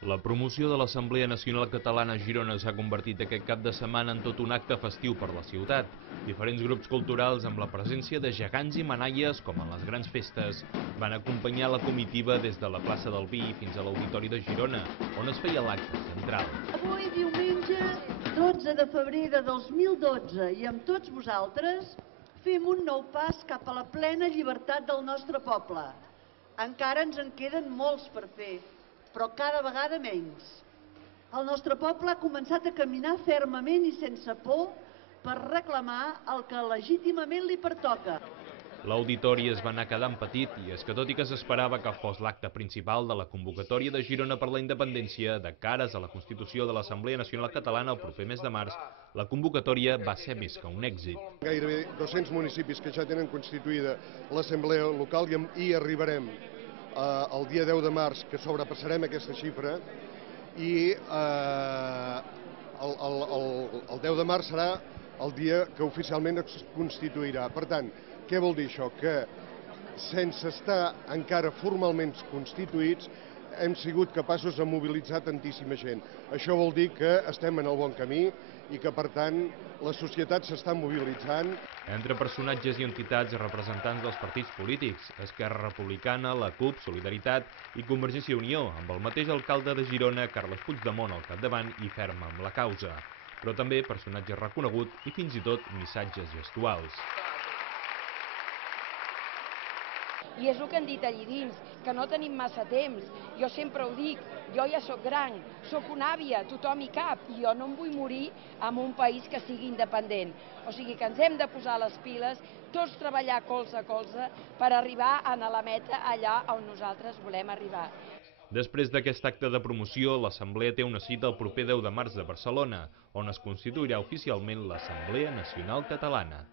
La promoció de l'Assemblea Nacional Catalana a Girona s'ha convertit aquest cap de setmana en tot un acte festiu per la ciutat. Diferents grups culturals amb la presència de gegants i manaies, com en les grans festes, van acompanyar la comitiva des de la plaça del Vi fins a l'Auditori de Girona, on es feia l'acte central. Avui, diumenge 12 de febrer de 2012, i amb tots vosaltres, fem un nou pas cap a la plena llibertat del nostre poble. Encara ens en queden molts per fer, però cada vegada menys. El nostre poble ha començat a caminar fermament i sense por per reclamar el que legítimament li pertoca. L'auditori es va anar quedant petit i és que tot i que s'esperava que fos l'acte principal de la convocatòria de Girona per la independència de cares a la Constitució de l'Assemblea Nacional Catalana el proper mes de març, la convocatòria va ser més que un èxit. Gairebé 200 municipis que ja tenen constituïda l'Assemblea Local i arribarem el dia 10 de març, que sobrepassarem aquesta xifra, i el 10 de març serà el dia que oficialment es constituirà. Per tant, què vol dir això? Que sense estar encara formalment constituïts hem sigut capaços de mobilitzar tantíssima gent. Això vol dir que estem en el bon camí i que, per tant, la societat s'està mobilitzant. Entre personatges i entitats representants dels partits polítics, Esquerra Republicana, la CUP, Solidaritat i Convergència i Unió, amb el mateix alcalde de Girona, Carles Puigdemont, al capdavant i ferm amb la causa. Però també personatges reconeguts i fins i tot missatges gestuals. I és el que han dit allí dins, que no tenim massa temps. Jo sempre ho dic, jo ja sóc gran, sóc una àvia, tothom hi cap, i jo no em vull morir en un país que sigui independent. O sigui que ens hem de posar les piles, tots treballar colze a colze per arribar a la meta allà on nosaltres volem arribar. Després d'aquest acte de promoció, l'Assemblea té una cita el proper 10 de març a Barcelona, on es constituirà oficialment l'Assemblea Nacional Catalana.